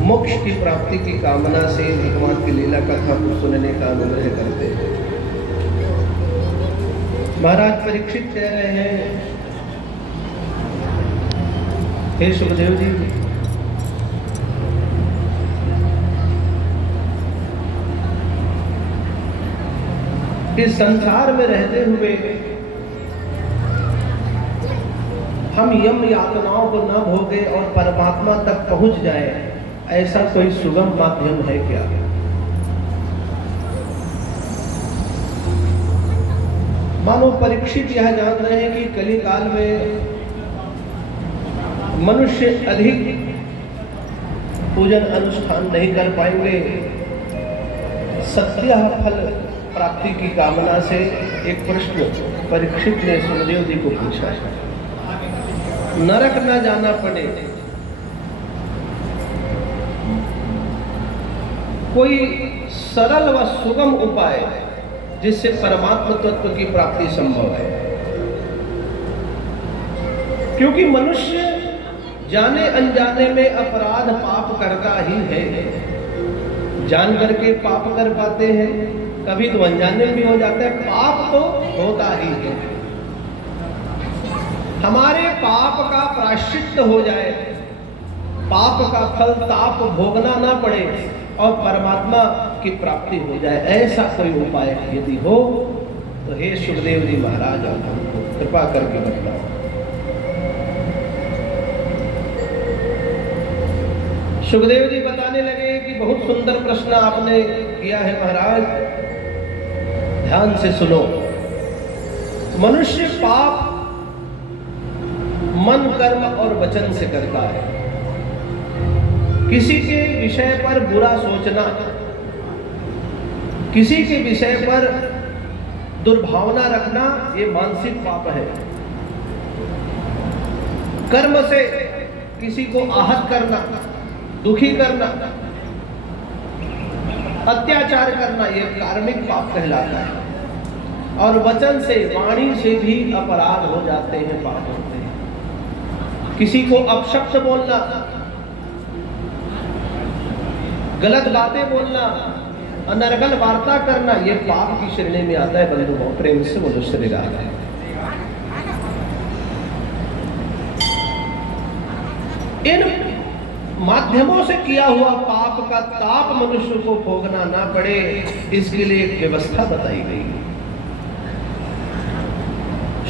मोक्ष की प्राप्ति की कामना से भगवान की लीला कथा को सुनने का अनुग्रह करते हैं। महाराज परीक्षित कह रहे हैं, हे सुखदेव जी, इस संसार में रहते हुए हम यम यातनाओं को न भोगे और परमात्मा तक पहुंच जाए, ऐसा कोई सुगम माध्यम है क्या? मानो परीक्षित यह जान रहे हैं कि कलिकाल में मनुष्य अधिक पूजन अनुष्ठान नहीं कर पाएंगे। सत्य फल प्राप्ति की कामना से एक प्रश्न परीक्षित ने सुखदेव जी को पूछा, नरक न जाना पड़े, कोई सरल व सुगम उपाय जिससे परमात्म तत्व की प्राप्ति संभव है। क्योंकि मनुष्य जाने अनजाने में अपराध पाप करता ही है। जान करके पाप कर पाते हैं, कभी तो अनजाने में भी हो जाता है, पाप तो होता ही है। हमारे पाप का प्रायश्चित हो जाए, पाप का फल ताप भोगना ना पड़े और परमात्मा की प्राप्ति हो जाए, ऐसा कोई उपाय यदि हो तो हे सुखदेव जी महाराज, आप हमको कृपा करके बतलाओ। सुखदेव जी बताने लगे कि बहुत सुंदर प्रश्न आपने किया है महाराज, ध्यान से सुनो। मनुष्य पाप मन कर्म और वचन से करता है। किसी के विषय पर बुरा सोचना, किसी के विषय पर दुर्भावना रखना, ये मानसिक पाप है। कर्म से किसी को आहत करना, दुखी करना, अत्याचार करना, ये कार्मिक पाप कहलाता है। और वचन से, वाणी से भी अपराध हो जाते हैं, पाप होते हैं। किसी को अपशब्द बोलना, गलत बातें बोलना, अनर्गल वार्ता करना, ये पाप की श्रेणी में आता है। बंधुओं, प्रेम से बोलो श्री राम। इन माध्यमों से किया हुआ पाप का ताप मनुष्य को भोगना ना पड़े, इसके लिए एक व्यवस्था बताई गई।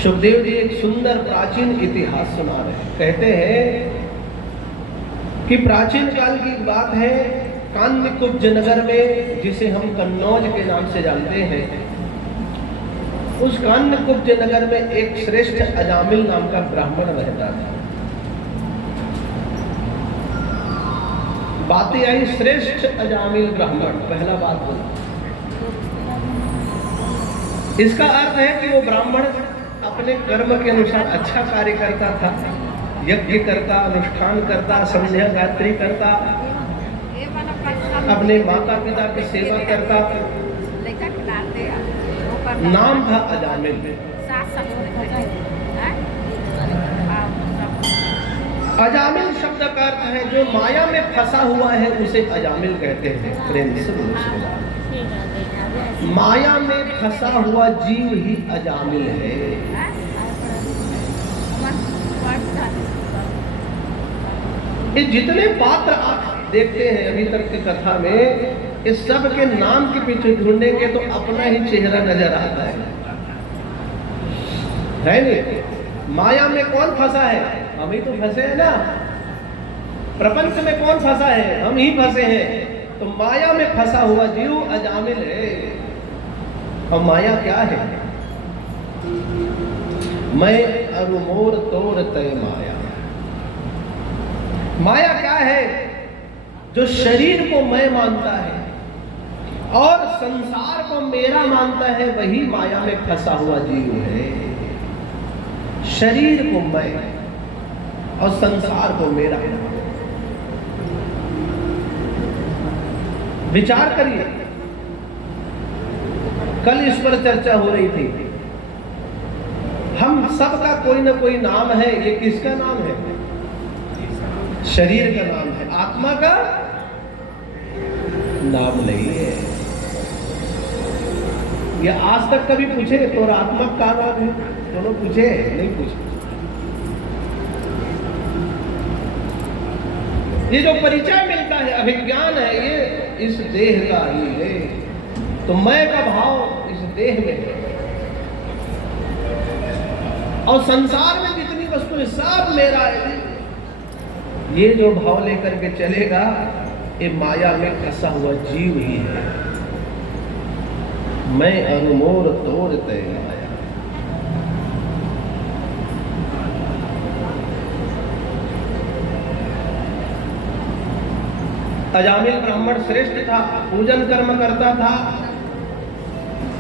सुखदेव जी एक सुंदर प्राचीन इतिहास सुना रहे हैं। कहते हैं कि प्राचीन काल की बात है, कान्यकुब्ज नगर में, जिसे हम कन्नौज के नाम से जानते हैं, उस कान्यकुब्ज नगर में एक श्रेष्ठ अजामिल नाम का ब्राह्मण रहता था। बातें आई श्रेष्ठ अजामिल ब्राह्मण, पहला बात बोला। इसका अर्थ है कि वो ब्राह्मण अपने कर्म के अनुसार अच्छा कार्य करता था, यज्ञ करता, अनुष्ठान करता, संध्या गायत्री करता, अपने माता पिता की सेवा करता। नाम था अजामिल। अजामिल शब्द का अर्थ है जो माया में फंसा हुआ है, उसे अजामिल कहते हैं। प्रेम से माया में फंसा हुआ जीव ही अजामिल है। ये जितने पात्र आप देखते हैं अभी तक की कथा में, इस सब के नाम के पीछे ढूंढेंगे तो अपना ही चेहरा नजर आता है नहीं? माया में कौन फंसा है? हम ही तो फंसे हैं ना। प्रपंच में कौन फंसा है? हम ही फंसे हैं। तो माया में फंसा हुआ जीव अजामिल है। और माया क्या है? मैं अनुमोर तोर तय माया। माया क्या है? जो शरीर को मैं मानता है और संसार को मेरा मानता है, वही माया में फंसा हुआ जीव है। शरीर को मैं और संसार को मेरा। विचार करिए, कल इस पर चर्चा हो रही थी। हम सबका कोई ना कोई नाम है। ये किसका नाम है? शरीर का नाम है। आत्मा का नाम नहीं है। ये आज तक कभी पूछे तो आत्मक का नाम है? दोनों पूछे? नहीं पूछे। ये जो परिचय मिलता है, अभिज्ञान है, ये इस देह का ही है। तो मैं का भाव इस देह में है, और संसार में जितनी वस्तुएं सब मेरा है। ये जो भाव लेकर के चलेगा, ये माया में फंसा हुआ जीव ही है। मैं अनुमोर तोड़ तय माया। अजामिल ब्राह्मण श्रेष्ठ था, पूजन कर्म करता था,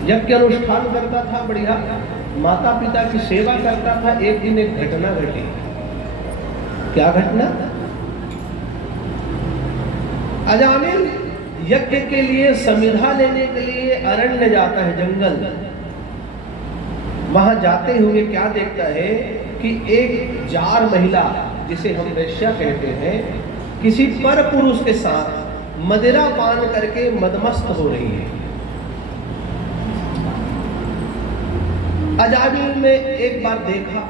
यज्ञ अनुष्ठान करता था, बढ़िया माता पिता की सेवा करता था। एक दिन एक घटना घटी। क्या घटना? अजामिल यज्ञ के लिए समिधा लेने के लिए अरण्य जाता है, जंगल। वहां जाते हुए क्या देखता है कि एक जार महिला, जिसे हम वेश्या कहते हैं, किसी पर पुरुष के साथ मदिरा पान करके मदमस्त हो रही है। अजामिल ने एक बार देखा,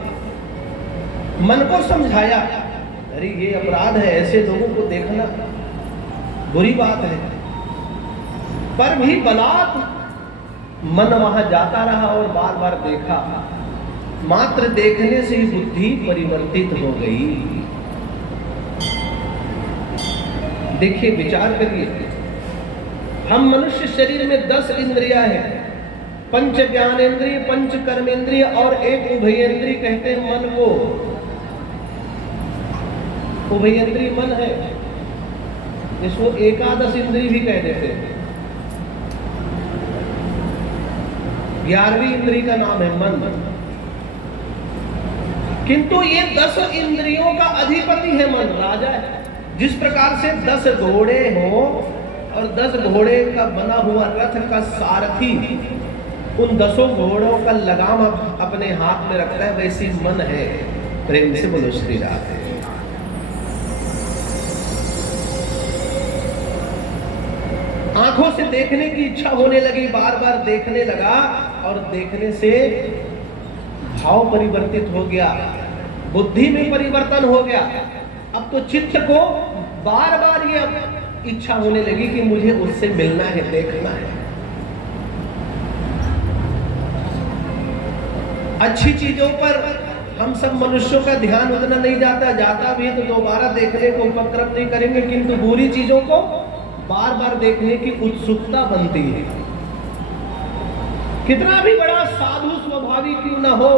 मन को समझाया, अरे ये अपराध है, ऐसे लोगों को देखना बुरी बात है। पर भी बलात् मन वहां जाता रहा और बार बार देखा। मात्र देखने से ही बुद्धि परिवर्तित हो गई। देखिए, विचार करिए, हम मनुष्य शरीर में 10 इंद्रियां हैं, पंच ज्ञानेंद्रिय, पंच कर्मेंद्रिय और एक उभयेंद्रिय कहते हैं मन को। उभयेंद्रिय मन है, इसको एकादश इंद्रिय भी कह देते हैं। 11वीं इंद्रिय का नाम है मन। किंतु ये 10 इंद्रियों का अधिपति है मन, राजा है। जिस प्रकार से 10 घोड़े हो और 10 घोड़े का बना हुआ रथ का सारथी उन 10 घोड़ों का लगाम अपने हाथ में रखता है, वैसी मन है। प्रेम से बोलो श्री राधे। आंखों से देखने की इच्छा होने लगी, बार बार देखने लगा, और देखने से भाव परिवर्तित हो गया, बुद्धि में परिवर्तन हो गया। अब तो चित्त को बार बार ये इच्छा होने लगी कि मुझे उससे मिलना है, देखना है। अच्छी चीजों पर हम सब मनुष्यों का ध्यान उतना नहीं जाता भी है तो दोबारा देखने को उपक्रम नहीं करेंगे, किंतु बुरी चीजों को बार बार देखने की उत्सुकता बनती है। कितना भी बड़ा साधु स्वभावी क्यों ना हो,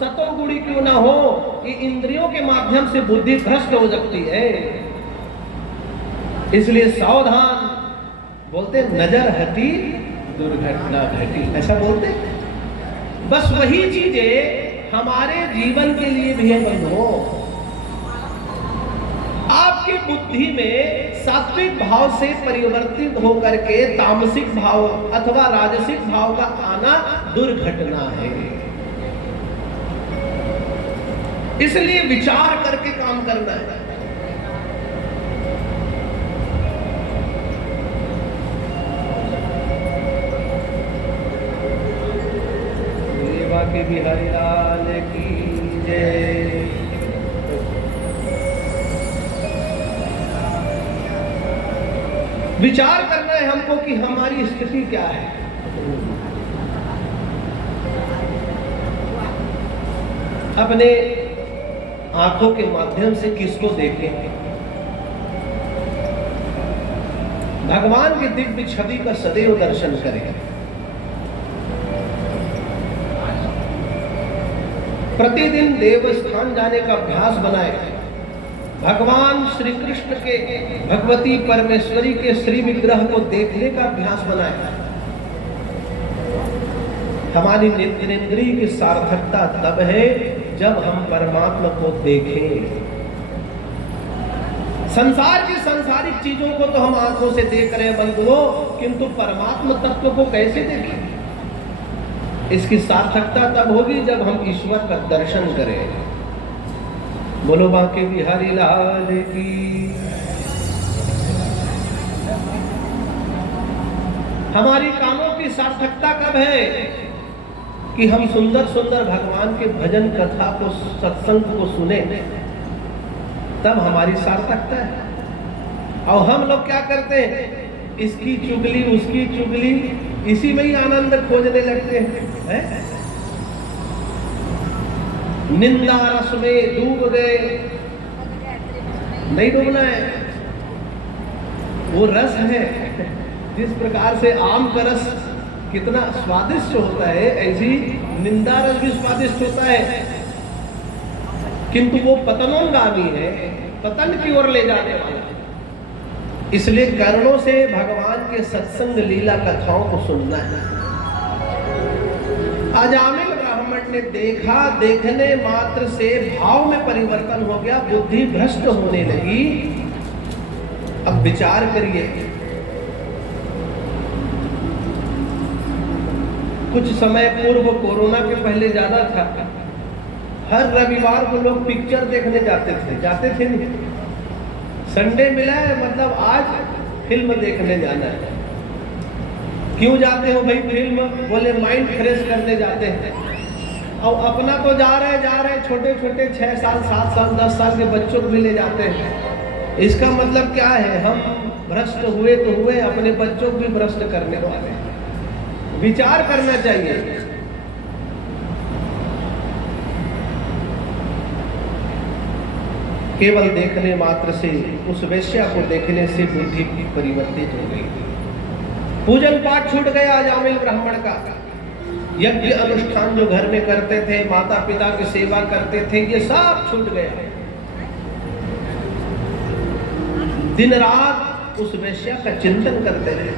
सतोगुणी क्यों ना हो, ये इंद्रियों के माध्यम से बुद्धि भ्रष्ट हो जाती है। इसलिए सावधान। बोलते नजर हटी दुर्घटना घटी, ऐसा बोलते। बस वही चीजें हमारे जीवन के लिए भी है बंधुओं। आपकी बुद्धि में सात्विक भाव से परिवर्तित होकर के तामसिक भाव अथवा राजसिक भाव का आना दुर्घटना है। इसलिए विचार करके काम करना है। देवा के बिहारी लाल की जय। विचार करना है हमको कि हमारी स्थिति क्या है। अपने आंखों के माध्यम से किसको देखें? भगवान की दिव्य छवि का सदैव दर्शन करें। प्रतिदिन देवस्थान जाने का अभ्यास बनाएं। भगवान श्री कृष्ण के, भगवती परमेश्वरी के श्री विग्रह को देखने का अभ्यास बनाएं। हमारी नेत्रेंद्रिय की सार्थकता तब है जब हम परमात्मा को देखें। संसार की सांसारिक चीजों को तो हम आंखों से देख रहे हैं बंधुओं, किंतु परमात्मा तत्व को कैसे देखें? इसकी सार्थकता तब होगी जब हम ईश्वर का दर्शन करें। बोलो बांके बिहारी लाल की। हमारी कामों की सार्थकता कब है कि हम सुंदर सुंदर भगवान के भजन कथा को, सत्संग को सुने, तब हमारी सार्थकता है। और हम लोग क्या करते हैं, इसकी चुगली उसकी चुगली, इसी में ही आनंद खोजने लगते हैं? निंदा रस में डूब गए, नहीं डूबना है। वो रस है, जिस प्रकार से आम का रस कितना स्वादिष्ट होता है, ऐसी निंदा रस भी स्वादिष्ट होता है, किंतु वो पतनोगामी है, पतन की ओर ले जाने वाला। इसलिए कर्णों से भगवान के सत्संग लीला कथाओं को सुनना है। अजामिल ब्राह्मण ने देखा, देखने मात्र से भाव में परिवर्तन हो गया, बुद्धि भ्रष्ट होने लगी। अब विचार करिए, कुछ समय पूर्व, कोरोना के पहले ज्यादा था, हर रविवार को लोग पिक्चर देखने जाते थे नहीं? संडे मिला है मतलब आज फिल्म देखने जाना है। क्यों जाते हो भाई फिल्म? बोले माइंड फ्रेश करने जाते हैं। और अपना तो जा रहे छोटे छोटे 6 साल 7 साल 10 साल के बच्चों को भी ले जाते हैं। इसका मतलब क्या है? हम भ्रष्ट हुए तो हुए, अपने बच्चों को भी भ्रष्ट करने वाले हैं। विचार करना चाहिए। केवल देखने मात्र से, उस वेश्या को देखने से बुद्धि परिवर्तित हो गई। पूजन पाठ छूट गया अजामिल ब्राह्मण का। यज्ञ अनुष्ठान जो घर में करते थे, माता पिता की सेवा करते थे, ये सब छूट गया। दिन रात उस वेश्या का चिंतन करते रहे।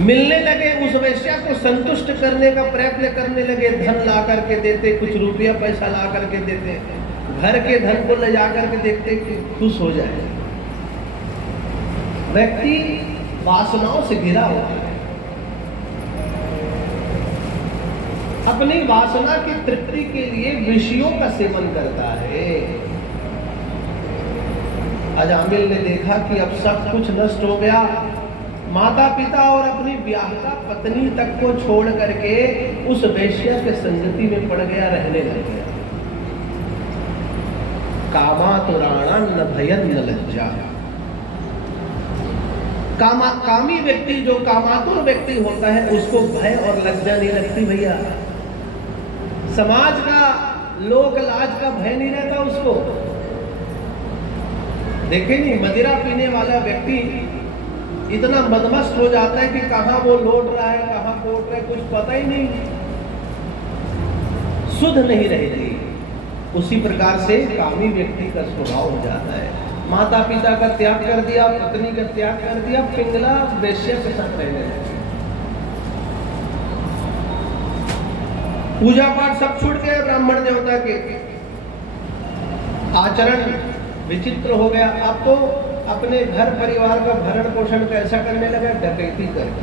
मिलने लगे, उस वेश्या को संतुष्ट करने का प्रयत्न करने लगे। धन ला करके देते, कुछ रुपया पैसा ला करके देते, घर के धन को ले जाकर के देखते कि खुश हो जाए। व्यक्ति वासनाओं से घिरा होता है, अपनी वासना की तृप्ति के लिए विषयों का सेवन करता है। अजामिल ने देखा कि अब सब कुछ नष्ट हो गया। माता पिता और अपनी ब्याहता पत्नी तक को छोड़ करके उस वेश्या के संगति में पड़ गया, रहने लग गया। कामातुराणा न भयं न लज्जा। कामी व्यक्ति, जो कामातुर व्यक्ति होता है, उसको भय और लज्जा नहीं लगती भैया। समाज का, लोक लाज का भय नहीं रहता उसको। देखे नहीं, मदिरा पीने वाला व्यक्ति इतना मदमस्त हो जाता है कि कहां वो लौट रहा है, कहां पहुंच रहा है, कुछ पता ही नहीं, शुद्ध नहीं रहती। उसी प्रकार से कामी व्यक्ति का स्वभाव हो जाता है। माता पिता का त्याग कर दिया, पत्नी का त्याग कर दिया, पिंगला वेश्या के साथ रहने लगे। पूजा पाठ सब छूट गए, ब्राह्मण देवता के आचरण विचित्र हो गया। अब तो अपने घर परिवार का भरण पोषण कैसा करने लगा? डकैती करके,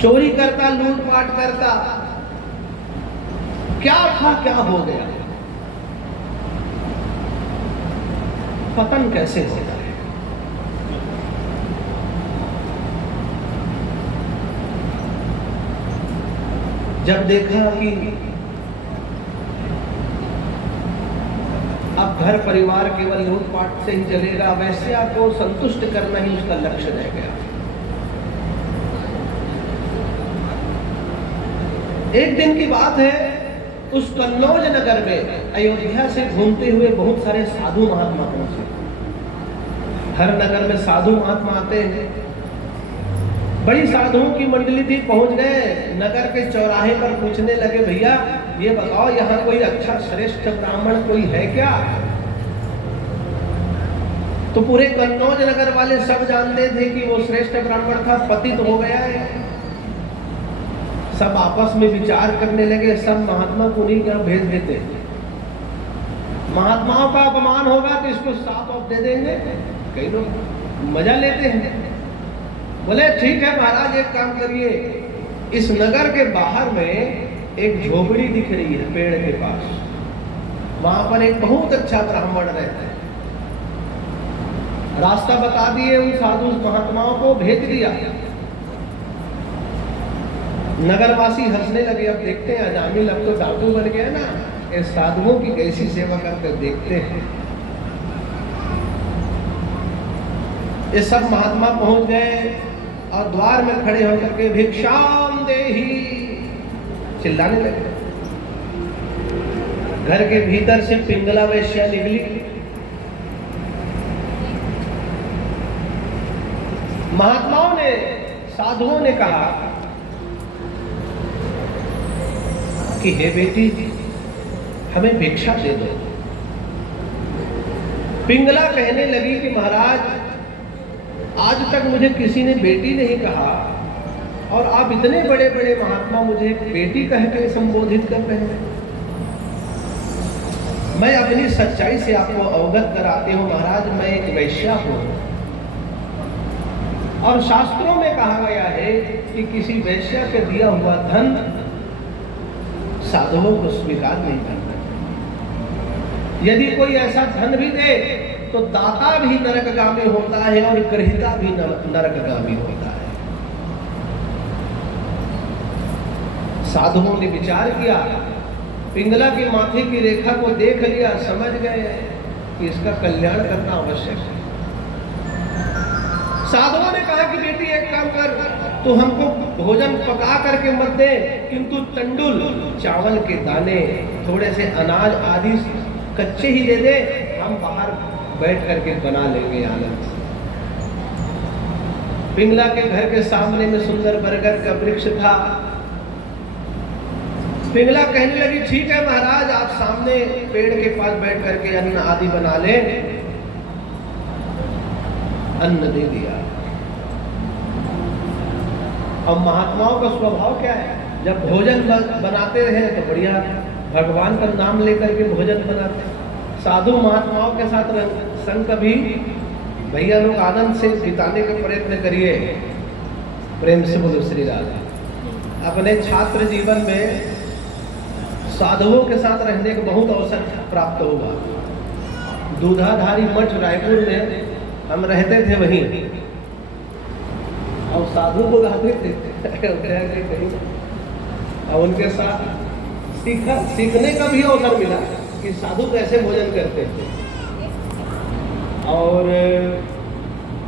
चोरी करता, लूटपाट करता। क्या था, क्या हो गया? पतन कैसे होता है? जब देखा कि अब घर परिवार केवल लूटपाट से ही चलेगा, वैश्या को संतुष्ट करना ही उसका लक्ष्य रह गया। एक दिन की बात है, उस कन्नौज नगर में अयोध्या से घूमते हुए बहुत सारे साधु महात्मा पहुंचे। हर नगर में साधु महात्मा आते हैं। बड़ी साधुओं की मंडली थी। पहुंच गए नगर के चौराहे पर, पूछने लगे, भैया ये बताओ, यहाँ कोई अच्छा श्रेष्ठ ब्राह्मण कोई है क्या? तो पूरे कन्नौज नगर वाले सब जानते थे कि वो श्रेष्ठ ब्राह्मण था, पतित हो गया है। सब आपस में विचार करने लगे, सब महात्मा को नहीं क्या भेज देते। महात्माओं का अपमान होगा तो इसको साफ ऑफ दे देंगे। कई लोग मजा लेते हैं। बोले ठीक है महाराज, एक काम करिए, इस नगर के बाहर में एक झोपड़ी दिख रही है पेड़ के पास, वहां पर एक बहुत अच्छा ब्राह्मण रहता है। रास्ता बता दिए, उन साधु महात्माओं को भेज दिया। नगरवासी हंसने लगे। अब देखते हैं अजामिल अब तो डाकू बन गया ना, ये साधुओं की कैसी सेवा करते देखते हैं। ये सब महात्मा पहुंच गए और द्वार में खड़े होकर के भिक्षाम देहि चिल्लाने लगे। घर के भीतर से पिंगला वेश्या निकली। महात्माओं ने, साधुओं ने कहा कि हे बेटी, हमें भिक्षा दे दो। पिंगला कहने लगी कि महाराज, आज तक मुझे किसी ने बेटी नहीं कहा और आप इतने बड़े बड़े महात्मा मुझे बेटी कह के संबोधित कर रहे हैं। मैं अपनी सच्चाई से आपको अवगत कराती हूं महाराज, मैं एक वैश्या हूं और शास्त्रों में कहा गया है कि किसी वैश्या के दिया हुआ धन साधुओं को स्वीकार नहीं करना। यदि कोई ऐसा धन भी दे तो दाता भी नरकगामी होता है और ग्रहिता भी नरकगामी होता है। साधुओं ने विचार किया, पिंगला की माथे की रेखा को देख लिया, समझ गए कि इसका कल्याण करना आवश्यक है। साधुओं ने कहा कि बेटी एक काम कर, तो हमको भोजन पका करके मत दे, किंतु तंडुल, चावल के दाने, थोड़े से अनाज आदि कच्चे ही दे दे, हम बाहर बैठ करके बना लेंगे आनंद से। पिंगला के घर के सामने में सुंदर बरगद का वृक्ष था। पिंगला कहने लगी ठीक है महाराज, आप सामने पेड़ के पास बैठ करके अन्न आदि बना ले। अन्न दे दिया। अब महात्माओं का स्वभाव क्या है, जब भोजन बनाते रहे तो बढ़िया भगवान का नाम लेकर के भोजन बनाते। साधु महात्माओं के साथ संग कभी भैया लोग आनंद से बिताने का प्रयत्न करिए। प्रेम से बोलो श्री राधा। अपने छात्र जीवन में साधुओं के साथ रहने का बहुत अवसर प्राप्त होगा। दूधाधारी मठ रायपुर में हम रहते थे वहीं, और साधु को गाते थे और उनके साथ सीखने का भी अवसर मिला कि साधु कैसे भोजन करते थे और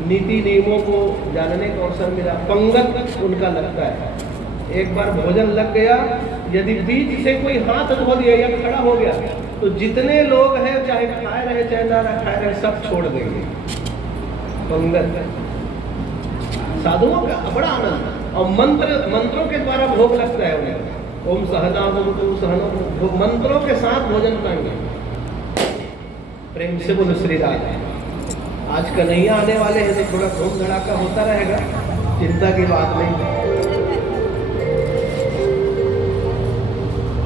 नीति नियमों को जानने का अवसर मिला। पंगत उनका लगता है, एक बार भोजन लग गया, यदि बीच से कोई हाथ धो दिया या खड़ा हो गया तो जितने लोग हैं चाहे खाए रहे चाहे ना खाए रहे सब छोड़ देंगे। पंगत साधुओं का बड़ा आनंद। और मंत्रों के द्वारा भोग लगता है उन्हें। ओम सहना ओम सहना, मंत्रों के साथ भोजन करेंगे। प्रेम से बोलो श्री राधा। आज कन्हैया आने वाले हैं तो थोड़ा धूम धड़ाका होता रहेगा, चिंता की बात नहीं।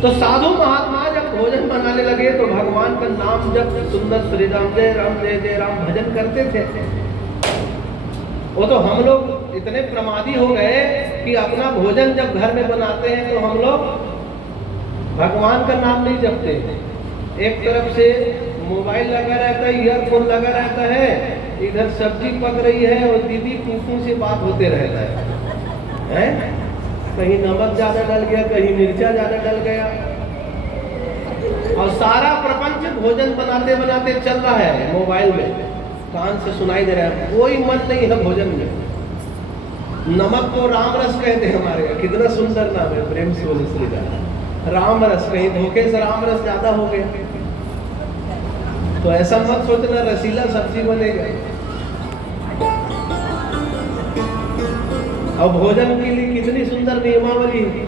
तो साधु महात्मा जब भोजन बनाने लगे तो भगवान का नाम जब सुंदर श्री राम जय जय राम भजन करते थे। वो तो हम लोग इतने प्रमादी हो गए कि अपना भोजन जब घर में बनाते हैं तो हम लोग भगवान का नाम नहीं जपते। एक तरफ से मोबाइल लगा रहता है, ईयरफोन लगा रहता है, इधर सब्जी पक रही है और दीदी कुकू से बात होते रहता है? कहीं नमक ज्यादा डल गया, कहीं मिर्चा ज्यादा डल गया, और सारा प्रपंच भोजन बनाते बनाते चल रहा है मोबाइल में, कान से सुनाई दे रहा है, कोई मन नहीं है भोजन में। नमक को राम रस कहते हैं हमारे यहाँ, कितना सुंदर नाम है। प्रेम से बोलो श्री राम। राम रस, कहीं धोखे से राम रस ज्यादा हो गया तो ऐसा मत सोचना रसीला सब्जी बनेगा। और भोजन के लिए कितनी सुंदर नियमावली है।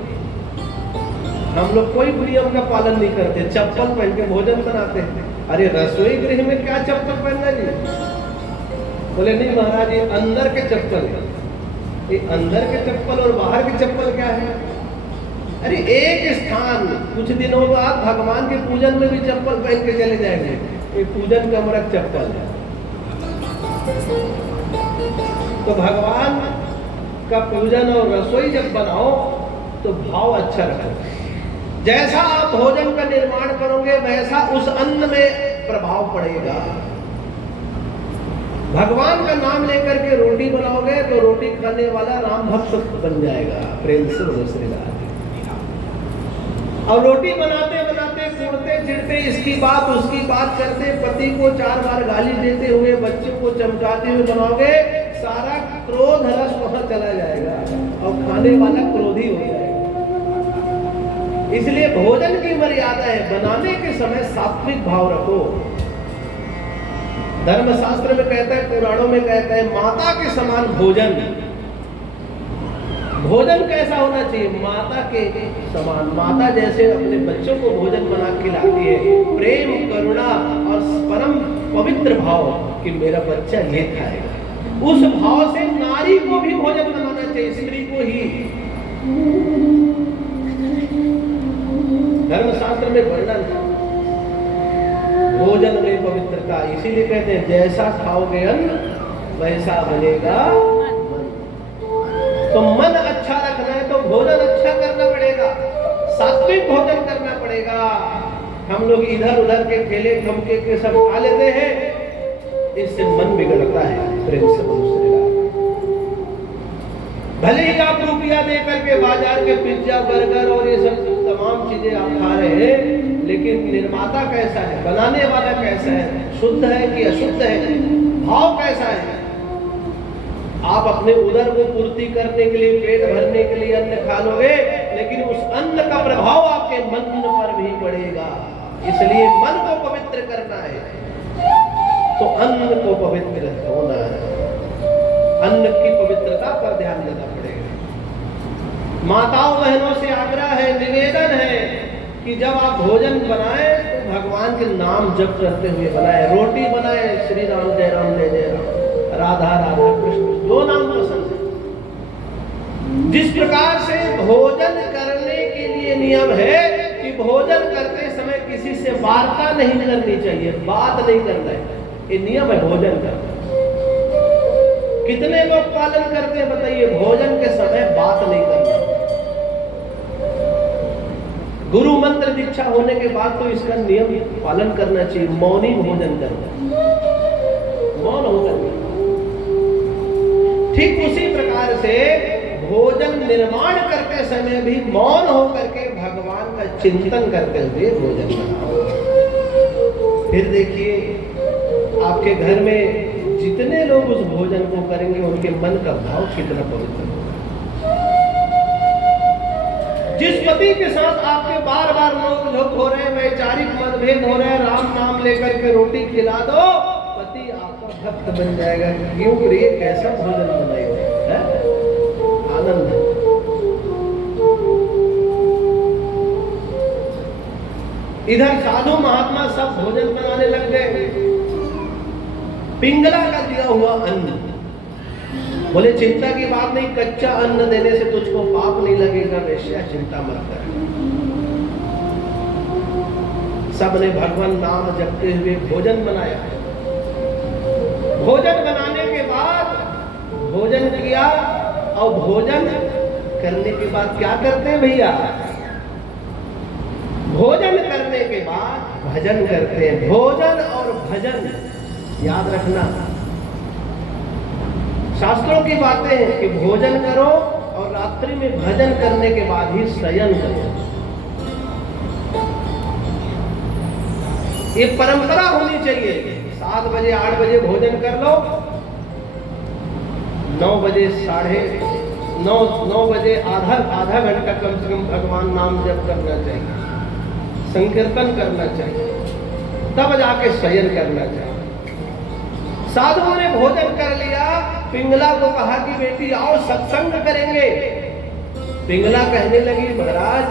हम लोग कोई नियम का पालन नहीं करते, चप्पल पहन के भोजन बनाते हैं। अरे रसोई गृह में क्या चप्पल पहनना जी? बोले नहीं महाराज, ये अंदर के चप्पल है। ये अंदर के चप्पल और बाहर के चप्पल क्या है? अरे एक स्थान, कुछ दिनों बाद भगवान के पूजन में भी चप्पल पहन के चले जाएंगे, ये पूजन का मरक चप्पल है। तो भगवान का पूजन और रसोई जब बनाओ तो भाव अच्छा रखो। जैसा आप भोजन का निर्माण करोगे वैसा उस अन्न में प्रभाव पड़ेगा। भगवान का नाम लेकर के रोटी बनाओगे तो रोटी खाने वाला राम भक्त बन जाएगा। प्रेम से बोलो श्री राम। और रोटी बनाते बनाते कूड़ते चिढ़ते इसकी बात उसकी बात करते, पति को 4 बार गाली देते हुए, बच्चों को चमकाते हुए बनाओगे, सारा क्रोध रस वहां चला जाएगा और खाने वाला क्रोधी हो जाएगा। इसलिए भोजन की मर्यादा है, बनाने के समय सात्विक भाव रखो। धर्मशास्त्र में कहता है, पुराणों में कहता है, माता के समान भोजन। भोजन कैसा होना चाहिए? माता के समान। माता जैसे अपने बच्चों को भोजन बना खिलाती है, प्रेम करुणा और परम पवित्र भाव कि मेरा बच्चा ये खाएगा, उस भाव से नारी को भी भोजन बनाना चाहिए, स्त्री को ही। धर्मशास्त्र में वर्णन है भोजन में पवित्रता। इसीलिए कहते हैं, जैसा खाओगे अन्न वैसा बनेगा मन। तो मन अच्छा रखना है तो भोजन अच्छा करना पड़ेगा, सात्विक भोजन करना पड़ेगा। हम लोग इधर उधर के ठेले ठमके के सब खा लेते हैं, इससे मन बिगड़ता है। प्रेम से बोलो श्री राम। भले ही आप रुपया दे करके बाजार के पिज्जा बर्गर और ये सब तमाम चीजें आप खा रहे हैं, लेकिन निर्माता कैसा है, बनाने वाला कैसा है, शुद्ध है कि अशुद्ध है, भाव कैसा है? आप अपने उदर को पूर्ति करने के लिए, पेट भरने के लिए अन्न खा लोगे, लेकिन उस अन्न का प्रभाव आपके मन पर भी पड़ेगा। इसलिए मन को पवित्र करना है तो अन्न को पवित्र होना है, अन्न की पवित्रता पर ध्यान देना पड़ेगा। माताओं बहनों से आग्रह है, निवेदन है कि जब आप भोजन बनाएं तो भगवान के नाम जप करते हुए बनाएं। रोटी बनाएं, श्री राम जय राम, राधा राधा कृष्ण, जो नाम पसंद है। जिस प्रकार से भोजन करने के लिए नियम है कि भोजन करते समय किसी से वार्ता नहीं करनी चाहिए, बात नहीं करना है, ये नियम है भोजन का। कितने लोग पालन करते हैं बताइए? भोजन के समय बात नहीं करना। गुरु मंत्र दीक्षा होने के बाद तो इसका नियम पालन करना चाहिए, मौनी भोजन करना, मौन होकर। ठीक उसी प्रकार से भोजन निर्माण करते समय भी मौन होकर के भगवान का चिंतन करते हुए भोजन बनाओ। फिर देखिए आपके घर में जितने लोग उस भोजन को करेंगे उनके मन का भाव कितना पवित्र होगा। जिस पति के साथ आपके बार बार लोग झोंक हो रहे हैं, वैचारिक मतभेद हो रहे हैं, राम नाम लेकर के रोटी खिला दो, पति आपका भक्त बन जाएगा। क्यों? प्रिय कैसा भोजन बनाएगा, आनंद। इधर साधु महात्मा सब भोजन बनाने लग गए। पिंगला का दिया हुआ अन्न, बोले चिंता की बात नहीं, कच्चा अन्न देने से तुझको पाप नहीं लगेगा, वैश्या चिंता मत कर। सबने भगवान नाम जपते हुए भोजन बनाया। भोजन बनाने के बाद भोजन किया, और भोजन करने के बाद क्या करते हैं भैया? भोजन करने के बाद भजन करते हैं। भोजन और भजन याद रखना, शास्त्रों की बातें हैं कि भोजन करो और रात्रि में भजन करने के बाद ही शयन करो। ये परंपरा होनी चाहिए। 7 बजे 8 बजे भोजन कर लो, 9 बजे 9:30 बजे आधा घंटा कम से कम भगवान नाम जप करना चाहिए, संकीर्तन करना चाहिए, तब जाके शयन करना चाहिए। साधुओं ने भोजन कर लिया, पिंगला को कहा कि बेटी आओ सत्संग करेंगे। पिंगला कहने लगी, महाराज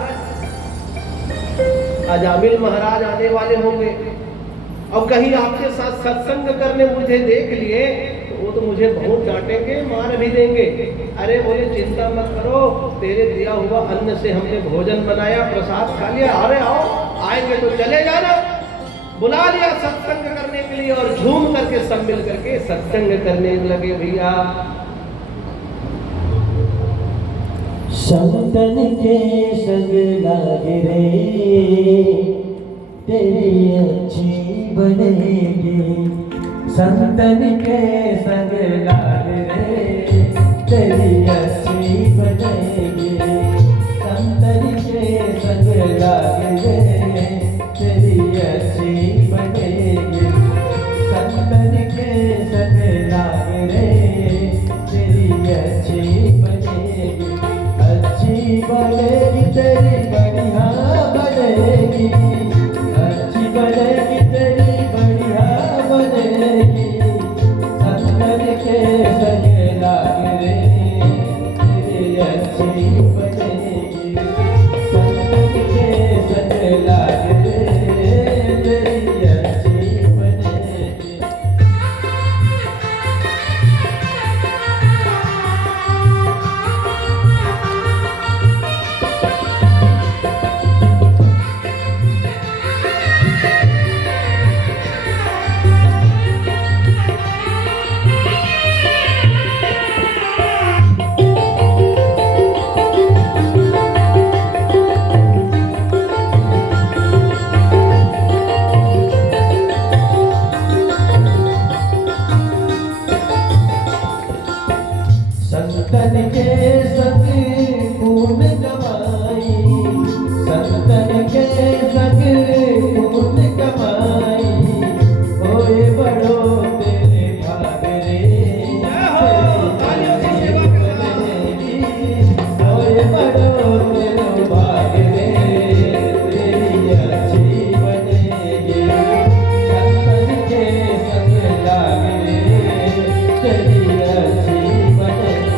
अजामिल महाराज आने वाले होंगे, अब कहीं आपके साथ सत्संग करने मुझे देख लिए तो वो तो मुझे बहुत डांटेंगे, मार भी देंगे। अरे बोले चिंता मत करो, तेरे दिया हुआ अन्न से हमने भोजन बनाया, प्रसाद खा लिया, अरे आओ, आएंगे तो चले जाना। बुला लिया सत्संग करने के लिए और झूम करके सब मिल करके सत्संग करने लगे भैया। संतन के संग लागे रे, तेरी अच्छी बनेगी, संतन के संग लाग रे तेरी अच्छी बनेगी। संतन के संग लाग रे तेरी अच्छी बनेगी। संतन के संग लाग रे तेरी अच्छी बनेगी। अच्छी बनेगी तेरी बढ़िया बनेगी। अच्छी बनेगी तेरी बढ़िया बनेगी। संतन के संग लाग रे तेरी अच्छी बनेगी। संतन के संग लाग रे तेरी अच्छी बनेगी। संतन के संग खून कमाई। संतन के संग खून कमाई। होए बड़ो तेरे भाग रे होए बड़ो तेरे भाग रे तेरी अच्छी बनेगी। संतन के संग लाग रे तेरी अच्छी बनेगी।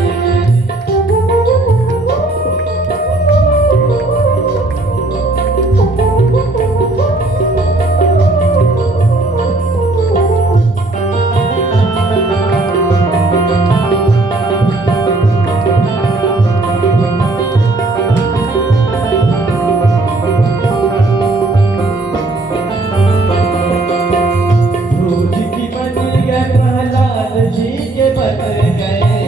ध्रुव जी की बन गए प्रहलाद जी के बन गए।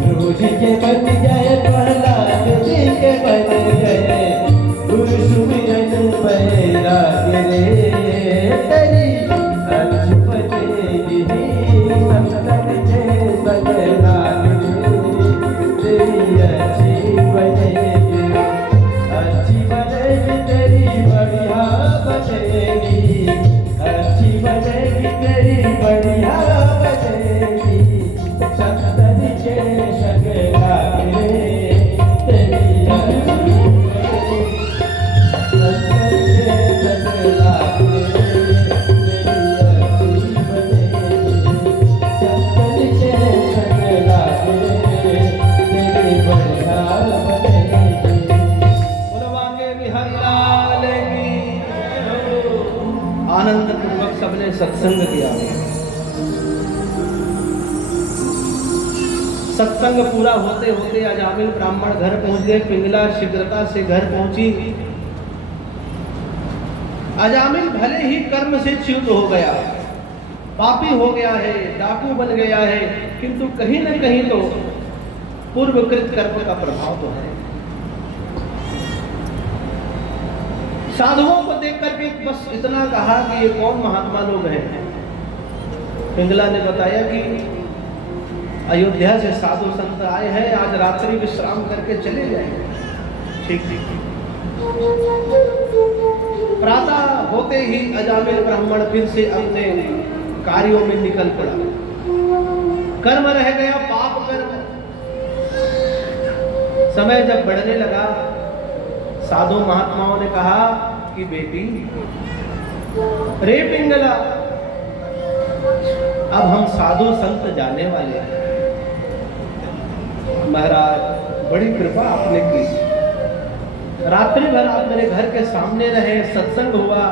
ध्रुव जी के बन गए प्रहलाद जी के बन गए। गुरु सुमिरन बैराग रे तेरी अच्छी बनेगी। संतन के संग लाग रे तेरी अच्छी बनेगी। अच्छी बनेगी तेरी बढ़िया बनेगी। अच्छी बनेगी तेरी बढ़िया बनेगी। संतन के संग लाग रे तेरी अच्छी बनेगी। संतन के संग लाग रे तेरी अच्छी बनेगी। संतन के संग लाग रे तेरी बढ़िया बनेगी। बोलवांगे बिहारी लाल की। आनंद पूर्वक सबने सत्संग किया। सत्संग पूरा होते होते अजामिल ब्राह्मण घर पहुंच गए। पिंगला शीघ्रता से घर पहुंची। अजामिल भले ही कर्म से च्युत हो गया, पापी हो गया है, डाकू बन गया है, किंतु कहीं न कहीं तो पूर्वकृत कर्म का प्रभाव तो है। साधुओं को देख करके बस इतना कहा कि ये कौन महात्मा लोग हैं। पिंगला ने बताया कि अयोध्या से साधु संत आए हैं, आज रात्रि विश्राम करके चले जाएंगे। ठीक ठीक। प्रातः होते ही अजामिल ब्राह्मण फिर से अपने कार्यों में निकल पड़ा। कर्म रह गया पाप कर्म। समय जब बढ़ने लगा, साधु महात्माओं ने कहा कि बेटी, रे पिंगला, अब हम साधु संत जाने वाले हैं। महाराज, बड़ी कृपा आपने की। रात्रि भर आप मेरे घर के सामने रहे, सत्संग हुआ,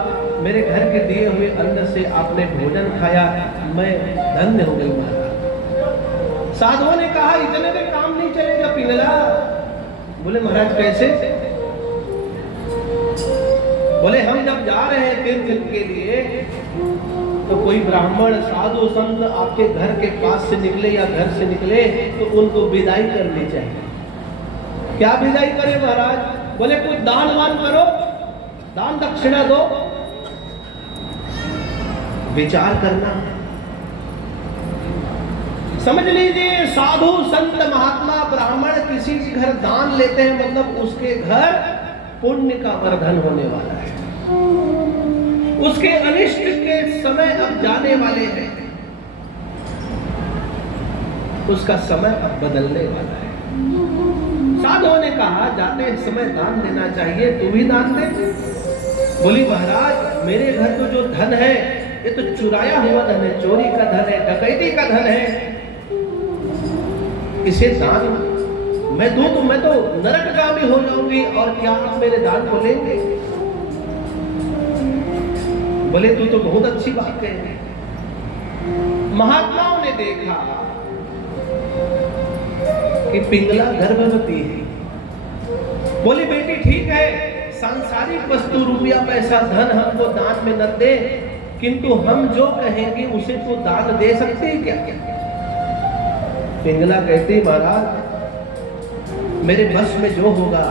मेरे घर के दिए हुए अन्न से आपने भोजन खाया, मैं धन्य हो गई महाराज। साधुओं ने कहा इतने में काम नहीं चलेगा पिंगला। बोले महाराज कैसे? बोले हम जब जा रहे हैं तीर्थ के लिए तो कोई ब्राह्मण साधु संत आपके घर के पास से निकले या घर से निकले तो उनको विदाई करनी चाहिए। क्या विदाई करे महाराज? बोले कुछ दान वान करो, दान दक्षिणा दो। विचार करना, समझ लीजिए, साधु संत महात्मा ब्राह्मण किसी के घर दान लेते हैं, मतलब उसके घर पुण्य का वर्धन होने वाला है, उसके अनिष्ट के समय अब जाने वाले हैं, उसका समय अब बदलने वाला है। साधुओं ने कहा जाते समय दान देना चाहिए, तू भी दान दे। बोली महाराज मेरे घर तो जो धन है ये तो चुराया हुआ धन है, चोरी का धन है, डकैती का धन है, इसे दान मैं दूं तो मैं तो नरकगामी हो जाऊंगी, और क्या आप मेरे दान को लेंगे? बोले तू तो बहुत अच्छी बात कहे। महात्माओं ने देखा कि पिंगला गर्भवती है। बोली बेटी ठीक है, सांसारिक वस्तु रुपया पैसा धन हमको दान में न दे, किंतु हम जो कहेंगे उसे तो दान दे सकते हैं क्या? पिंगला कहती महाराज मेरे बस में जो होगा,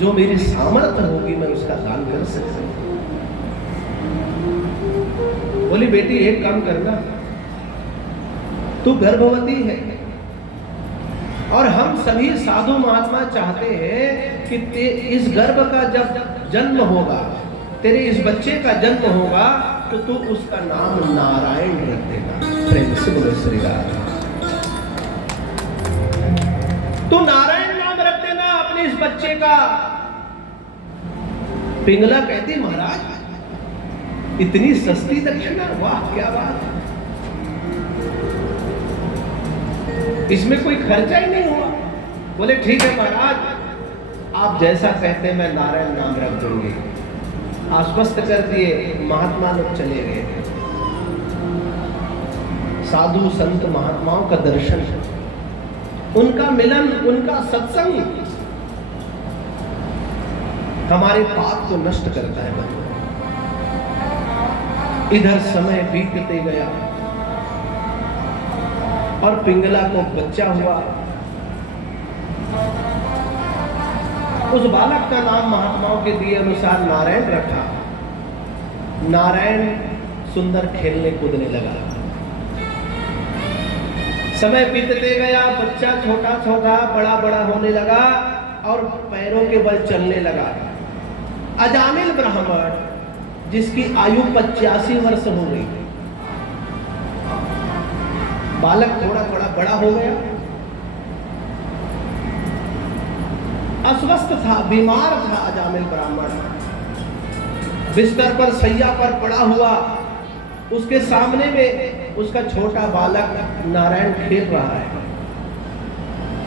जो मेरी सामर्थ्य होगी, मैं उसका दान कर सकती हूं। बोली बेटी एक काम करना, तू गर्भवती है और हम सभी साधु महात्मा चाहते हैं कि इस गर्भ का जब जन्म होगा, तेरे इस बच्चे का जन्म होगा, तो तू उसका नाम नारायण रख देना। प्रेम से बोलो श्री राम। तू नारायण नाम रख देना अपने इस बच्चे का। पिंगला कहती महाराज इतनी सस्ती दक्षिणा, वाह क्या बात है, इसमें कोई खर्चा ही नहीं हुआ। बोले ठीक है महाराज आप जैसा कहते हैं मैं नारायण नाम रख दूंगी। आश्वस्त कर दिए, महात्मा लोग चले गए। साधु संत महात्माओं का दर्शन, उनका मिलन, उनका सत्संग हमारे पाप को नष्ट करता है। इधर समय बीतते गया और पिंगला को बच्चा हुआ। उस बालक का नाम महात्माओं के दिए अनुसार नारायण रखा। नारायण सुंदर खेलने कूदने लगा। समय बीतते गया, बच्चा छोटा छोटा बड़ा बड़ा होने लगा और पैरों के बल चलने लगा। अजामिल ब्राह्मण जिसकी आयु 85 वर्ष हो गई, बालक थोड़ा थोड़ा बड़ा हो गया, अस्वस्थ था, बीमार था। अजामिल ब्राह्मण बिस्तर पर सैया पर पड़ा हुआ, उसके सामने में उसका छोटा बालक नारायण खेल रहा है।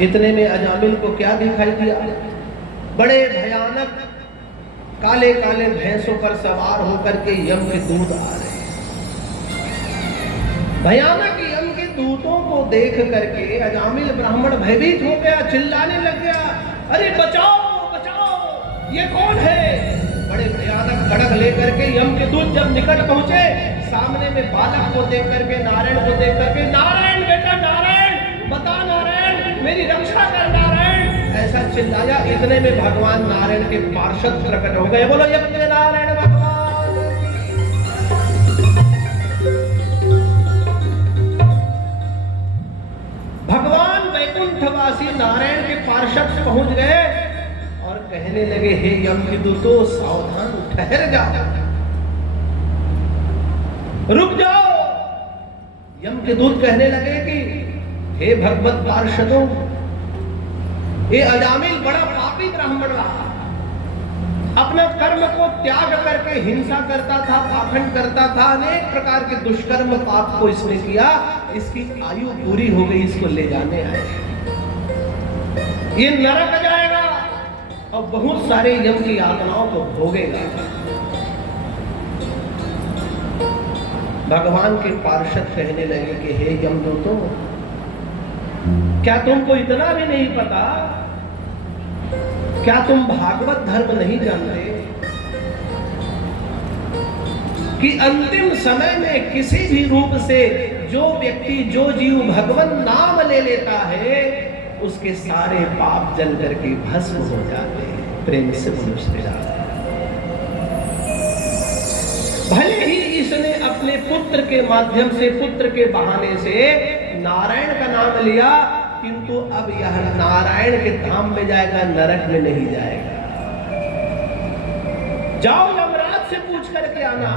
इतने में अजामिल को क्या दिखाई दिया? बड़े भयानक काले काले भैंसों पर सवार होकर के यम के दूत आ रहे हैं। भयानक यम के दूतों को देख करके अजामिल ब्राह्मण भयभीत हो गया, चिल्लाने लग गया, अरे बचाओ बचाओ, ये कौन है? बड़े भयानक खड़ग लेकर के यम के दूत जब निकट पहुंचे, सामने में बालक को देख करके, नारायण को देख करके, नारायण बेटा नारायण, बता नारायण, मेरी रक्षा कर नारायण, ऐसा चिल्लाया। इतने में भगवान नारायण के पार्षद प्रकट हो गए। बोलो यज्ञ नारायण भगवान। भगवान वैकुंठवासी नारायण के पार्षद पहुंच गए और कहने लगे, हे यम के दूतों सावधान, ठहर जाओ, रुक जाओ। यम के दूत कहने लगे कि हे भगवत पार्षदों, ये अजामिल बड़ा पापी ब्राह्मण रहा, अपना कर्म को त्याग करके हिंसा करता था, पाखंड करता था, अनेक प्रकार के दुष्कर्म पाप को इसने किया, इसकी आयु पूरी हो गई, इसको ले जाने आए, ये नरक जाएगा और बहुत सारे यम की यातनाओं को भोगेगा। भगवान के पार्षद कहने लगे कि हे यमदूतों, क्या तुमको इतना भी नहीं पता? क्या तुम भागवत धर्म नहीं जानते कि अंतिम समय में किसी भी रूप से जो व्यक्ति, जो जीव भगवान नाम ले लेता है, उसके सारे पाप जल करके भस्म हो जाते हैं। प्रेम से बोलो श्री राम। भले ही इसने अपने पुत्र के माध्यम से, पुत्र के बहाने से नारायण का नाम लिया, किंतु अब यह नारायण के धाम में जाएगा, नरक में नहीं जाएगा। जाओ यमराज से पूछ करके आना।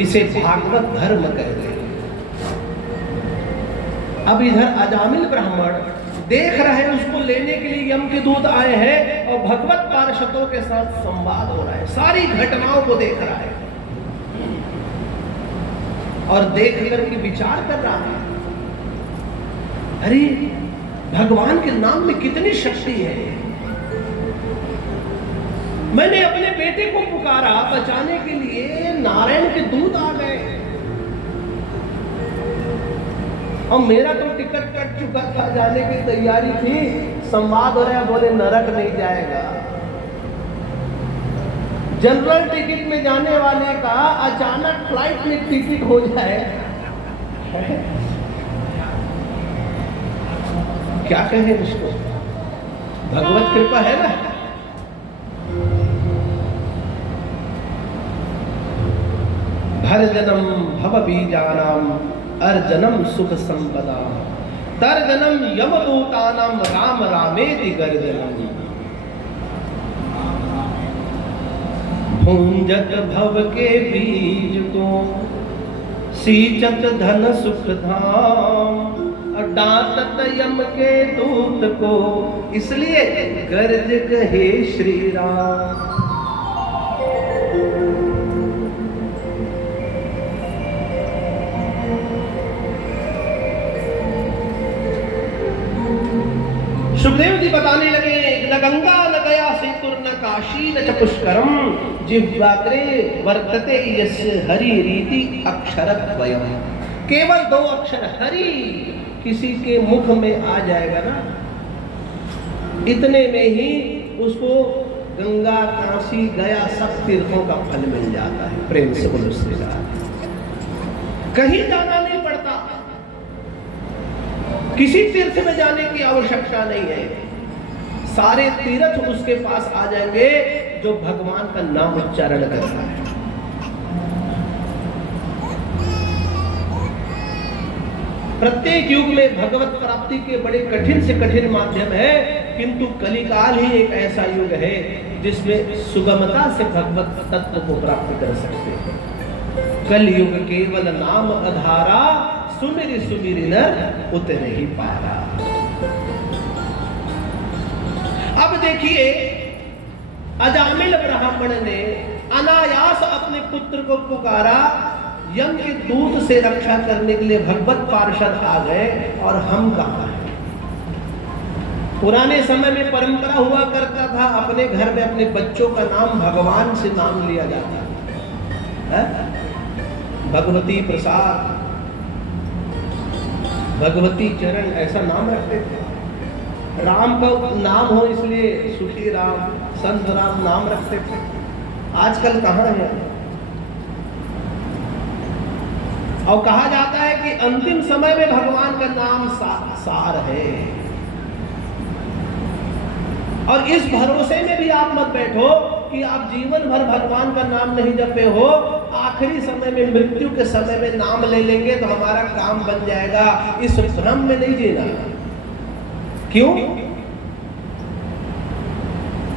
इसे भागवत धर्म कहते हैं। अब इधर अजामिल ब्राह्मण देख रहे हैं, उसको लेने के लिए यम के दूत आए हैं और भगवत पार्षदों के साथ संवाद हो रहा है, सारी घटनाओं को देख रहा है और देख करके विचार कर रहा है, अरे भगवान के नाम में कितनी शक्ति है। मैंने अपने बेटे को पुकारा बचाने के लिए, नारायण के दूत आ गए और मेरा तो टिकट कट चुका था, जाने की तैयारी थी, संवाद हो रहा है, बोले नरक नहीं जाएगा। जनरल टिकट में जाने वाले का अचानक फ्लाइट में टिकट हो जाए, क्या कहें इसको, भगवत कृपा है ना। भर जन्म भव बीजानाम अर्जनम सुख संपदा तर्जनम यमदूतानाम राम रामेति गर्जनम भुंजत भव के बीज को सींचत धन सुख धाम डांटत यम के दूत को, इसलिए गर्ज कहे श्री राम। सुखदेव जी बताने लगे, न गंगा न गया सेतुर न काशी न च पुष्करम जिह्वाग्रे वर्तते यस्य हरि रीति अक्षरद्वयम्। केवल 2 अक्षर हरि किसी के मुख में आ जाएगा ना, इतने में ही उसको गंगा काशी गया सब तीर्थों का फल मिल जाता है। प्रेम से बोलो श्री राम। कहीं जाना नहीं पड़ता, किसी तीर्थ में जाने की आवश्यकता नहीं है, सारे तीर्थ उसके पास आ जाएंगे जो भगवान का नाम उच्चारण करता है। प्रत्येक युग में भगवत प्राप्ति के बड़े कठिन से कठिन माध्यम है, किंतु कलिकाल ही एक ऐसा युग है जिसमें सुगमता से भगवत तत्व को प्राप्त कर सकते हैं। कलयुग केवल नाम आधारा, सुमिरि सुमिरि नर उतरे ही पारा। अब देखिए, अजामिल ब्राह्मण ने अनायास अपने पुत्र को पुकारा, यम के दूत से रक्षा करने के लिए भगवत पार्षद आ गए, और हम कहाँ हैं। पुराने समय में परंपरा हुआ करता था, अपने घर में अपने बच्चों का नाम भगवान से नाम लिया जाता है। भगवती प्रसाद, भगवती चरण, ऐसा नाम रखते थे। राम का नाम हो इसलिए सुखी राम, संत राम नाम रखते थे। आजकल कहाँ है। और कहा जाता है कि अंतिम समय में भगवान का नाम सार है। और इस भरोसे में भी आप मत बैठो कि आप जीवन भर भगवान का नाम नहीं जपे हो, आखिरी समय में, मृत्यु के समय में नाम ले लेंगे तो हमारा काम बन जाएगा। इस भ्रम में नहीं जीना। क्यों?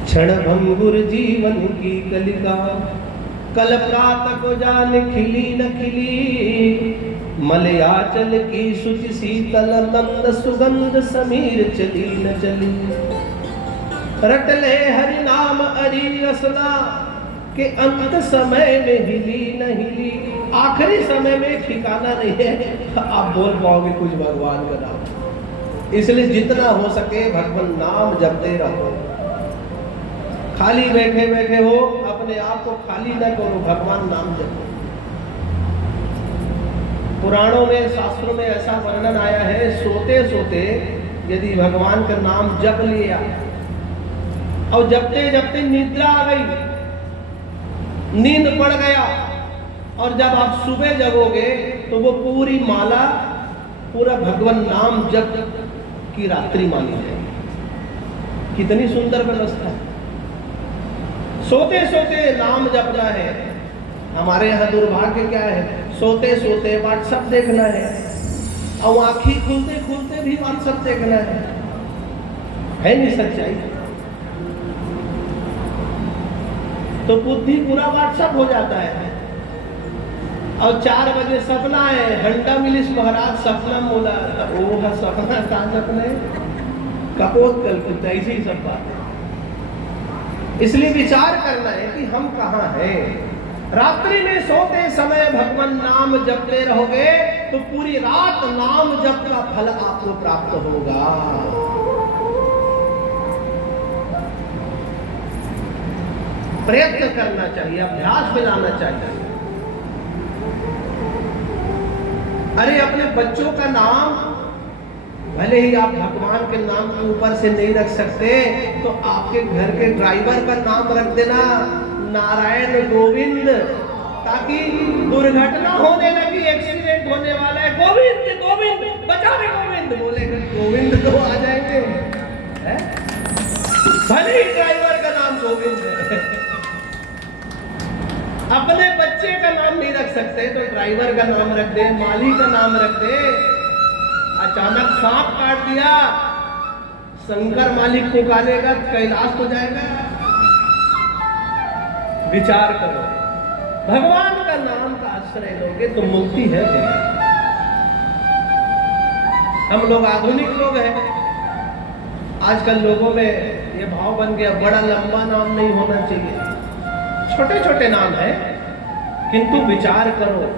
क्षण भंगुर जीवन की कलिका, कल प्रातः को जान खिली न खिली, मलयाचल की शुचि शीतल मंद सुगंध समीर चली न चली। रट ले हरि नाम अरी रसना के अंत समय में हिली न हिली। आखिरी समय में ठिकाना नहीं है, आप बोल पाओगे कुछ भगवान का नाम। इसलिए जितना हो सके भगवान नाम जपते रहो। खाली बैठे बैठे हो, अपने आप को खाली न करो, भगवान नाम जपो। पुराणों में, शास्त्रों में ऐसा वर्णन आया है, सोते सोते यदि भगवान का नाम जप लिया और जपते जपते निद्रा आ गई, नींद पड़ गया, और जब आप सुबह जगोगे तो वो पूरी माला, पूरा भगवान नाम जप की रात्रि मानी जाएगी। कितनी सुंदर व्यवस्था है। सोते सोते नाम जपना है। हमारे यहाँ दुर्भाग्य क्या है, सोते सोते व्हाट्सएप देखना है, और आंखें खुलते खुलते भी व्हाट्सएप देखना है नहीं सच्चाई? तो बुद्धि पूरा व्हाट्सएप हो जाता है। और 4 बजे सपना है, घंटा मिलिस महाराज सपना बोला, वो है सपना का सपने कपोत कल्पित, ऐसी ही सब बात है। इसलिए विचार करना है कि हम कहाँ हैं। रात्रि में सोते समय भगवान नाम जपते रहोगे तो पूरी रात नाम जप का फल आपको प्राप्त होगा। प्रयत्न करना चाहिए, अभ्यास में लाना चाहिए। अरे अपने बच्चों का नाम भले ही आप भगवान के नाम के ऊपर से नहीं रख सकते तो आपके घर के ड्राइवर का नाम रख देना नारायण गोविंद, ताकि दुर्घटना होने लगी, एक्सीडेंट होने वाला है, गोविंद गोविंद बचा दे गोविंद, बोलेगा गोविंद तो आ जाएंगे। भले ही ड्राइवर का नाम गोविंद है, अपने बच्चे का नाम नहीं रख सकते तो ड्राइवर का नाम रख दे, माली का नाम रख दे। अचानक सांप काट दिया, शंकर मालिक को काटेगा, कैलाश हो जाएगा। विचार करो, भगवान का नाम का आश्रय लोगे तो मुक्ति है। हम लोग आधुनिक लोग हैं, आजकल लोगों में ये भाव बन गया बड़ा लंबा नाम नहीं होना चाहिए, छोटे छोटे नाम है। किंतु विचार करो,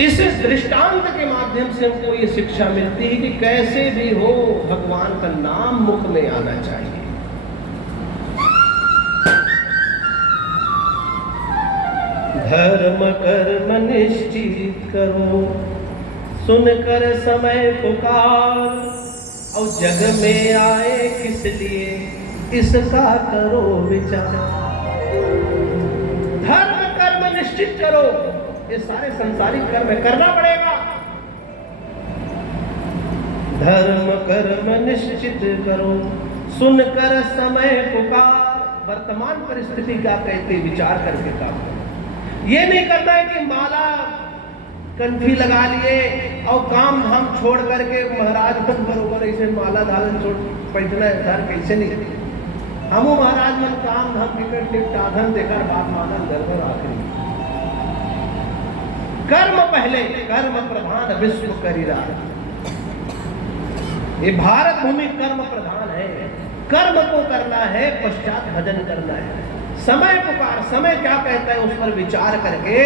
इस दृष्टांत के माध्यम से हमको ये शिक्षा मिलती है कि कैसे भी हो भगवान का नाम मुख में आना चाहिए। धर्म कर्म निश्चित करो, सुनकर समय पुकार, और जग में आए किस लिए इसका करो विचार। धर्म कर्म निश्चित करो, ये सारे संसारिक कर्म करना पड़ेगा। धर्म कर्म निश्चित करो, सुनकर समय पुकार। वर्तमान परिस्थिति क्या कहते, विचार करके काम करो। ये नहीं करना है कि माला कंठी लगा लिए और काम धाम छोड़ करके महाराज बरोबर ऐसे माला धारण छोड़ बैठना है घर, कैसे नहीं। हमो महाराज मन काम धाम टिकट टिकटाधन देकर बात माना गड़बड़ आखिरी। कर्म पहले, कर्म प्रधान विश्व करीरा। ये भारत भूमि कर्म प्रधान है, कर्म को करना है, पश्चात भजन करना है। समय पुकार, समय क्या कहता है उस पर विचार करके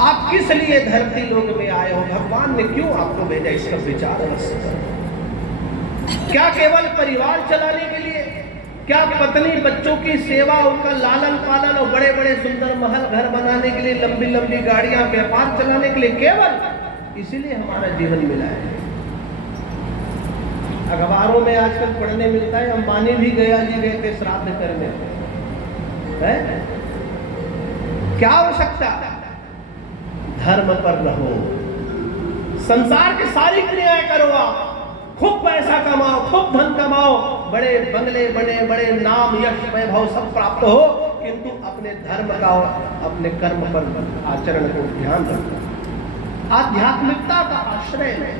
आप किस लिए धरती लोक में आए हो, भगवान ने क्यों आपको भेजा, इसका विचार अवश्य करो। क्या केवल परिवार चलाने के लिए, क्या पत्नी बच्चों की सेवा, उनका लालन पालन और बड़े बड़े सुंदर महल घर बनाने के लिए, लंबी लंबी गाड़ियां, व्यापार चलाने के लिए, केवल इसीलिए हमारा जीवन मिला है। अखबारों में आजकल पढ़ने मिलता है अंबानी भी गया जी गए थे श्राद्ध करने, है? क्या आवश्यकता, धर्म पर रहो, संसार की सारी क्रियाएं करो, आप खूब पैसा कमाओ, खूब धन कमाओ, बड़े बंगले बने, बड़े नाम यश वैभव सब प्राप्त हो, किंतु अपने धर्म का और अपने कर्म पर आचरण को ध्यान रखो। आध्यात्मिकता का आश्रय है,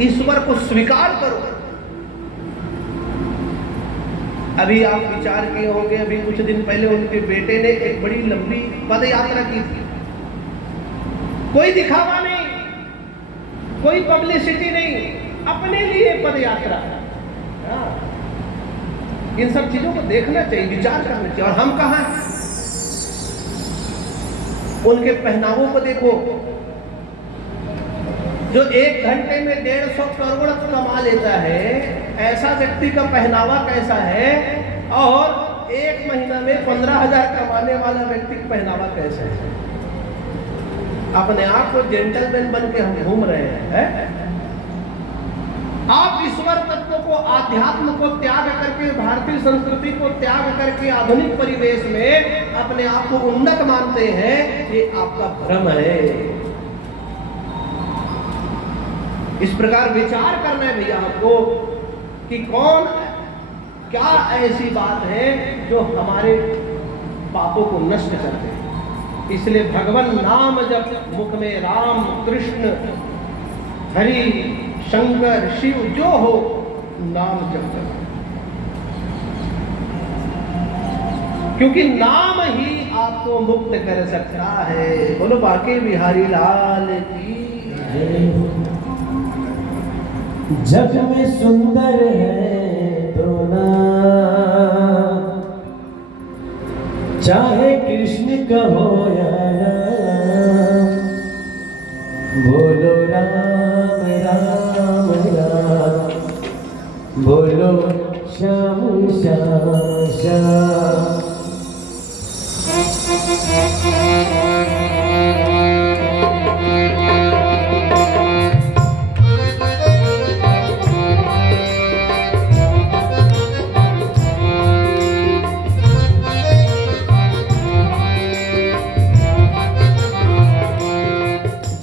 ईश्वर को स्वीकार करो। अभी आप विचार किए होंगे, अभी कुछ दिन पहले उनके बेटे ने एक बड़ी लंबी पद यात्रा की थी। कोई दिखावा नहीं, कोई पब्लिसिटी नहीं, अपने लिए पद यात्रा। इन सब चीजों को देखना चाहिए, विचार करना चाहिए। और हम कहाँ हैं? उनके पहनावों को देखो, जो 1 घंटे में 150 करोड़ कमा लेता है, ऐसा व्यक्ति का पहनावा कैसा है, और 1 महीना में 15,000 कमाने वाला व्यक्ति का पहनावा कैसा है। अपने आप को जेंटलमैन बन के हम घूम रहे हैं। आप ईश्वर तत्व को, आध्यात्म को त्याग करके, भारतीय संस्कृति को त्याग करके आधुनिक परिवेश में अपने आप को उन्नत मानते हैं, ये आपका भ्रम है। इस प्रकार विचार करना है भैया हमको कि कौन, क्या ऐसी बात है जो हमारे पापों को नष्ट करते हैं। इसलिए भगवान नाम जब मुख में राम कृष्ण हरि शंकर शिव जो हो नाम जप करो, क्योंकि नाम ही आपको मुक्त कर सकता है। बोलो बाके बिहारी लाल की जय। जग में सुंदर है तो नाम, चाहे कृष्ण कहो या राम, बोलो राम राम राम, बोलो श्याम श्याम श्याम।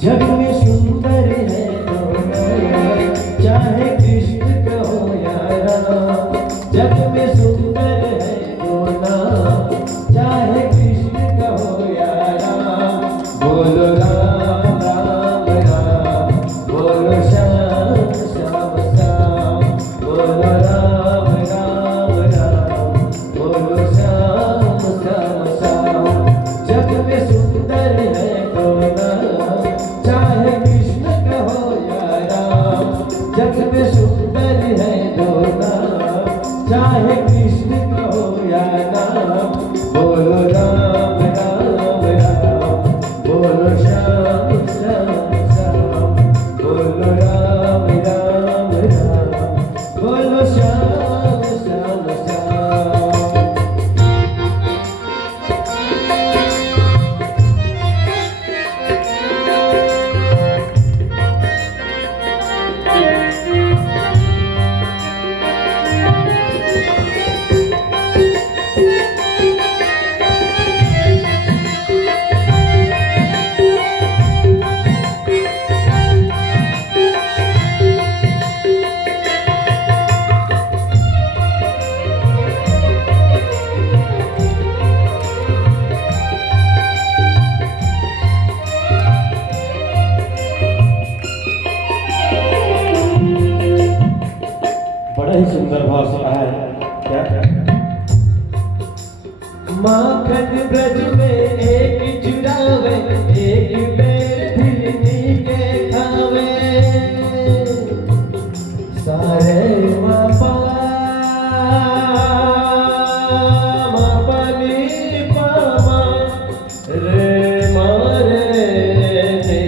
जग में सुंदर है तो नाम, चाहे कृष्ण कहो या राम, जग में सुंदर है तो नाम, चाहे कृष्ण कहो या राम, बोलो राम राम राम, बोलो श्याम श्याम श्याम, बोलो राम राम राम, बोलो श्याम श्याम श्याम। जग में सुंदर है तो नाम, चाहे कृष्ण कहो या राम, जग में सुंदर है दो नाम, चाहे कृष्ण कहो या राम, बोलो राम राम राम, बोलो श्याम श्याम श्याम, बोलो राम राम राम, बोलो श्याम श्याम श्याम। बड़ा ही सुंदर भाव सुना है क्या? माखन ब्रज में एक चुरावे, एक बेर ढिलनी के खावे, सारे मापा मापनी पामा रे मारे ने,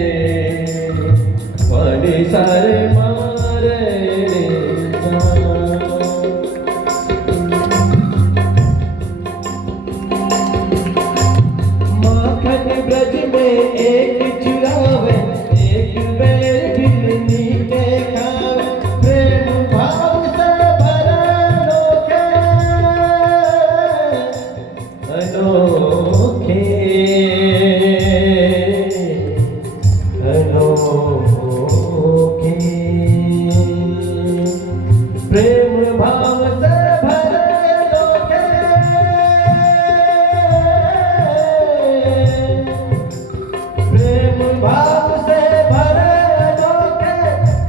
पानी सारे मारे ने। माखन ब्रज में एक चुरावे, एक बेर ढिलनी के खावे, प्रेम भाव से भरा अनोखे अनोखे अनोखे, प्रेम भाव से भरे अनोखे, प्रेम भाव से भरे अनोखे,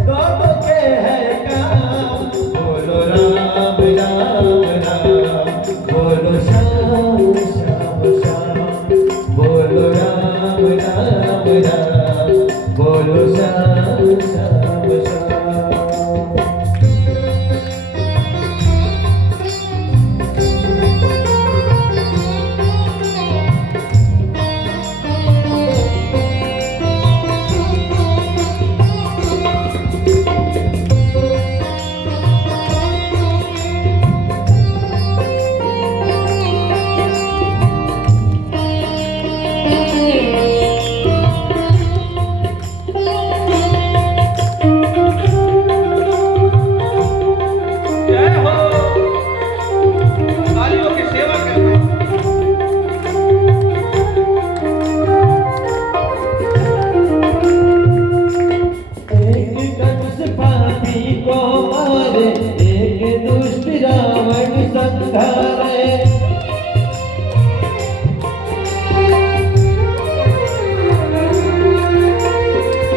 दोनों के है काम, बोलो राम राम राम, बोलो श्याम श्याम श्याम, बोलो राम राम राम, बोलो श्याम श्याम श्याम।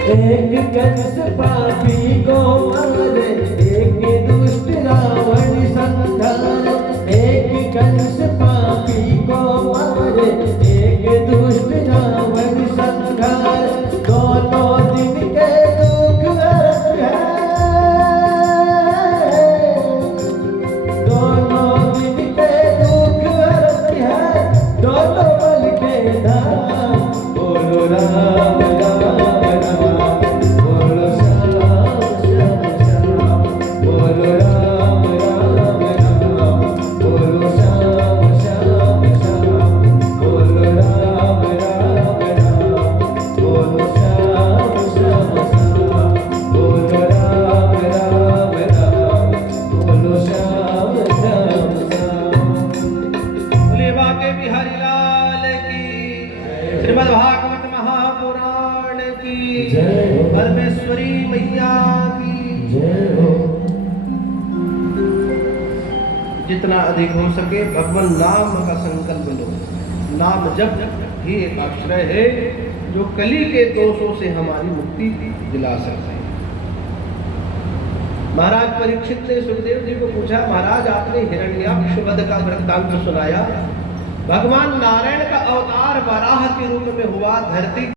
एक कंस पापी को मारे, एक दुष्ट रावण संहारे। एक कंस पापी को मारे, एक दुष्ट रावण संहारे। दोनों दिन के दुख हरत है, दोनों दिन के दुख हरत है, दोनों बल के धाम। बोलो राम राम राम, बोलो श्याम श्याम श्याम, बोलो राम राम राम, बोलो श्याम श्याम श्याम, बोलो राम राम राम, बोलो श्याम श्याम श्याम, बोलो राम राम राम, बोलो श्याम श्याम श्याम। बोले बाके बिहारी लाल की, श्रीमद् भागवत महापुराण की, जय हो। परमेश्वरी मैया की। जय हो। जितना अधिक हो सके भगवान नाम का संकल्प लो। नाम जप ही एक आश्रय है जो कली के दोषों से हमारी मुक्ति दिला सकते हैं। महाराज परीक्षित ने सुखदेव जी को पूछा, महाराज आपने हिरण्याक्ष वध का वृत्तांत सुनाया, भगवान नारायण का अवतार वराह के रूप में हुआ, धरती